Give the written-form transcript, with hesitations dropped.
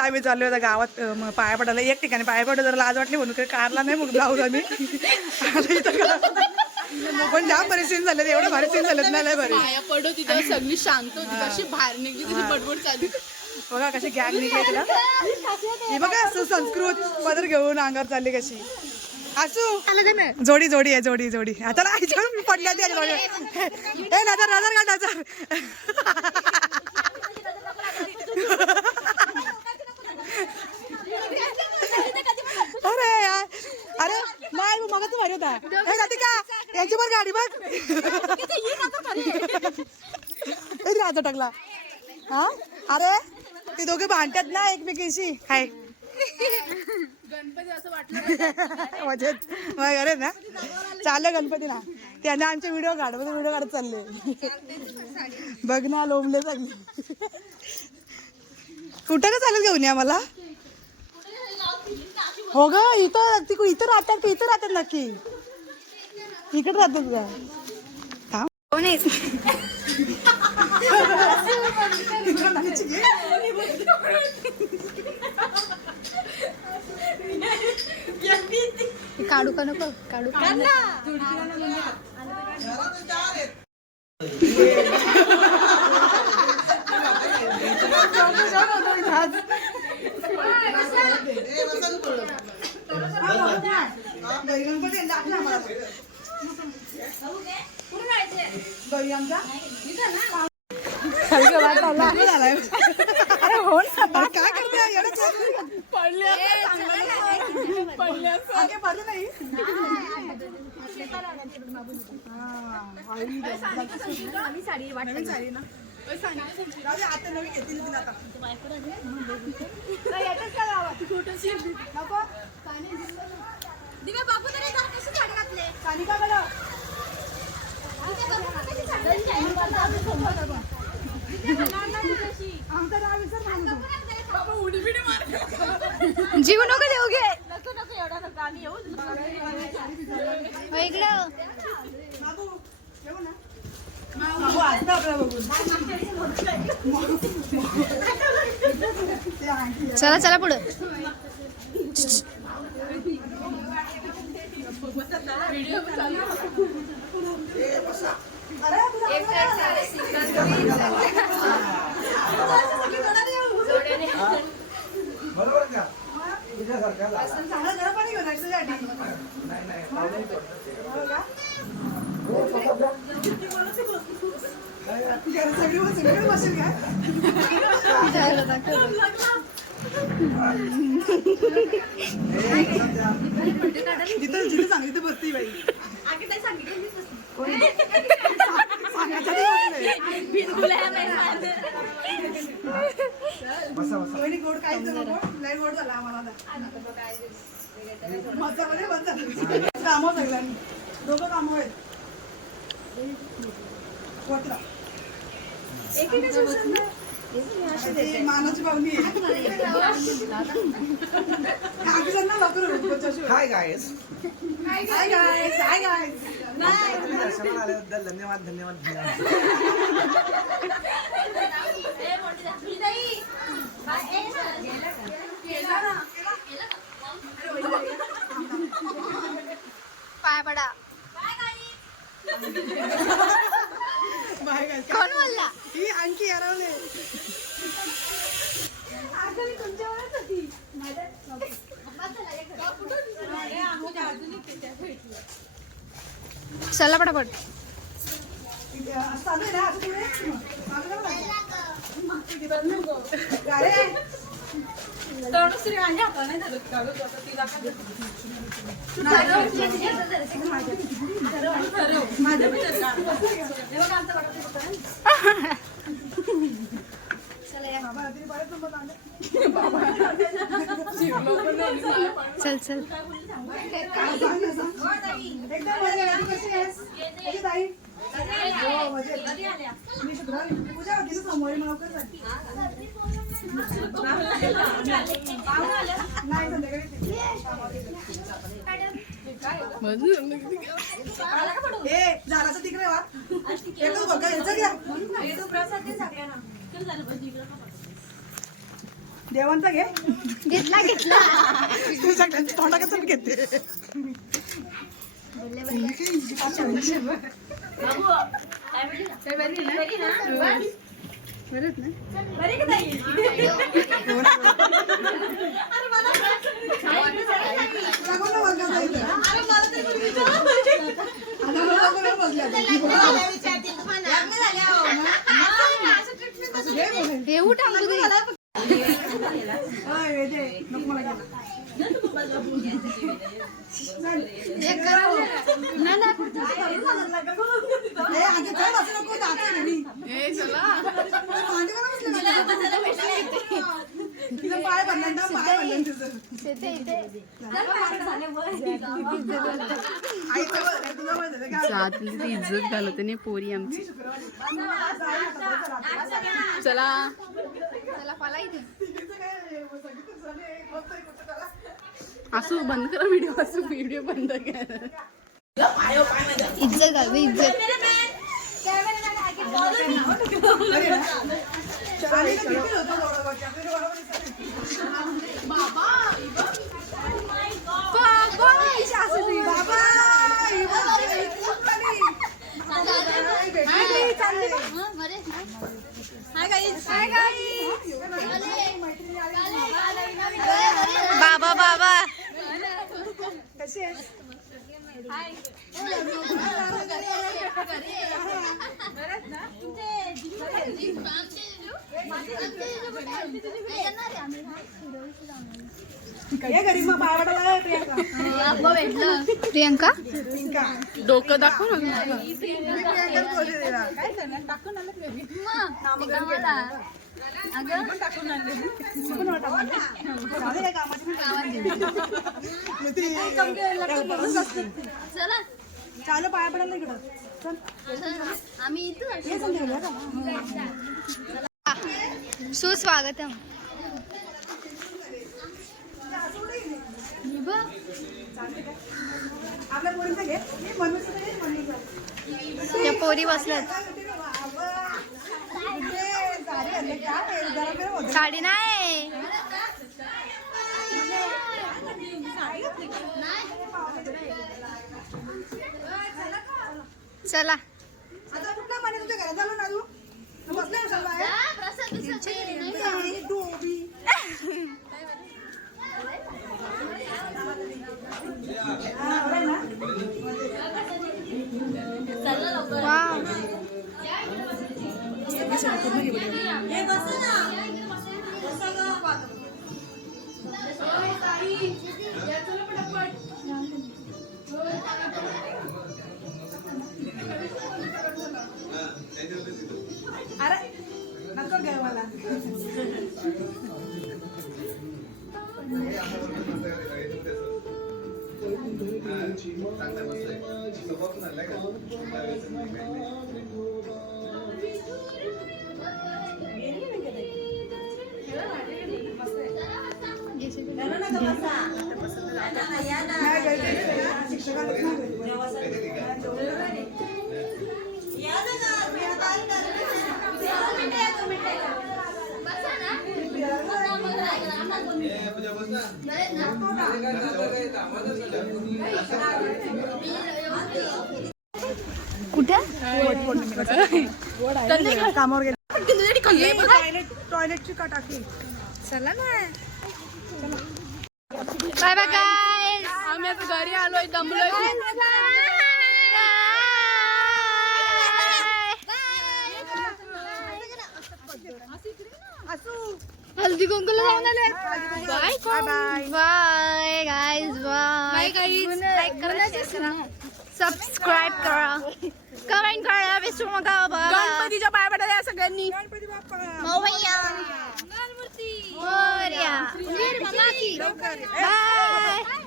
आम्ही चाललो होता गावात पाया पडायला. एक ठिकाणी पाया पडलं जरा लाज वाटली म्हणून काही कारला नाही मग जाऊ आम्ही. पण जाम बरे सीन झाले, एवढं भारी सीन झालेत ना, लय भारी. पाया पडो तिथं सगळी शांत होती, कशी बाहेर निघली तिथे बडबड चालू. बघा कशी गॅग निघली तिला. ही बघा संस्कृत पदर घेऊन अंगावर चालली कशी. असू जोडी जोडी आहे, जोडी जोडी. आता पडल्या ती जोडी. ए नजर नजर का नजर. अरे यार, अरे नाही मग तू भारी होता. हे जाते का याची पण गाडी बघ. राजा टाकला. हा अरे ते दोघे भांडतात ना एकमेकीशी. हाय गणपती असं वाटलं मजेत अरे ना चाललं गणपती ना. त्याने आमचे व्हिडिओ काढत चालले. बघ ना लोंबले चालले. कुठं का चालेल घेऊन या मला. हो ग इथं राहतात नक्की. इकडे राहतात का कोण आहे. काढू का नको काढू काय करते पडले नाही. साडी ना आता नवी घेतली आता. दिव्या बाबू तरी कशी साडी घातले सानिका बघा. जीव नको देऊ घे. नको एवढा नको आम्ही येऊ इकडं. चला चला पुढं. बरोबर का चांगलं गरम पाणी घेऊन यायसाठी. सगळीकडे बसेल काय. जिथं जिथे सांगितलं बसती बाई. गोड काय लय गोड झाला आम्हाला. मसामध्ये बंद झालं. कामं सगळ्यांनी दोघं कामं आहेत. मानाची पाहुणी हाय गाईस. दर्शनाला आल्याबद्दल धन्यवाद धन्यवाद धन्यवाद. पाय पडा. कोण बोलला ही आणखी हरवले. चला पटापट. चल चल. झाडाचं तिकडे वा प्रसाद देवांचा घे घेतला घेतला तू सगळ्यांचं तोंडाकडचं मी घेते येऊ टाकू दे पाय भरला पाय भरला जात इज्जत घालवते नाही पोरी आमची चला चला पळायचं असू बंद करा व्हिडिओ असू व्हिडिओ बंद करा इज्जत घालू इज्जत बाबा बाबा कशी आहेस ये घरी मग पावडाला प्रियंका प्रियंका डोकं दाखव ना चालू पाया पडायला इकडं आम्ही सुस्वागतम आपल्या पोरीचं घे त्या पोरी बसल्यात साडी नाही चला आता कुठला म्हणे तुझ्या घरात झालो ना तू बसलाय अरे नको घ्या मला कुठे कामावर गेले टॉयलेटची का टाकी चला ना बाय बाय गाईस आम्ही आता घरी आलोय दमलोय हल्दी कुंकूला जाऊन आले bye bye bye guys bye like करा सबस्क्राईब करा कमेंट करा विसरू नका बाय गणपतीच्या पाया पडायला या सगळ्यांनी गणपती बाप्पा मोरया मोरया बाय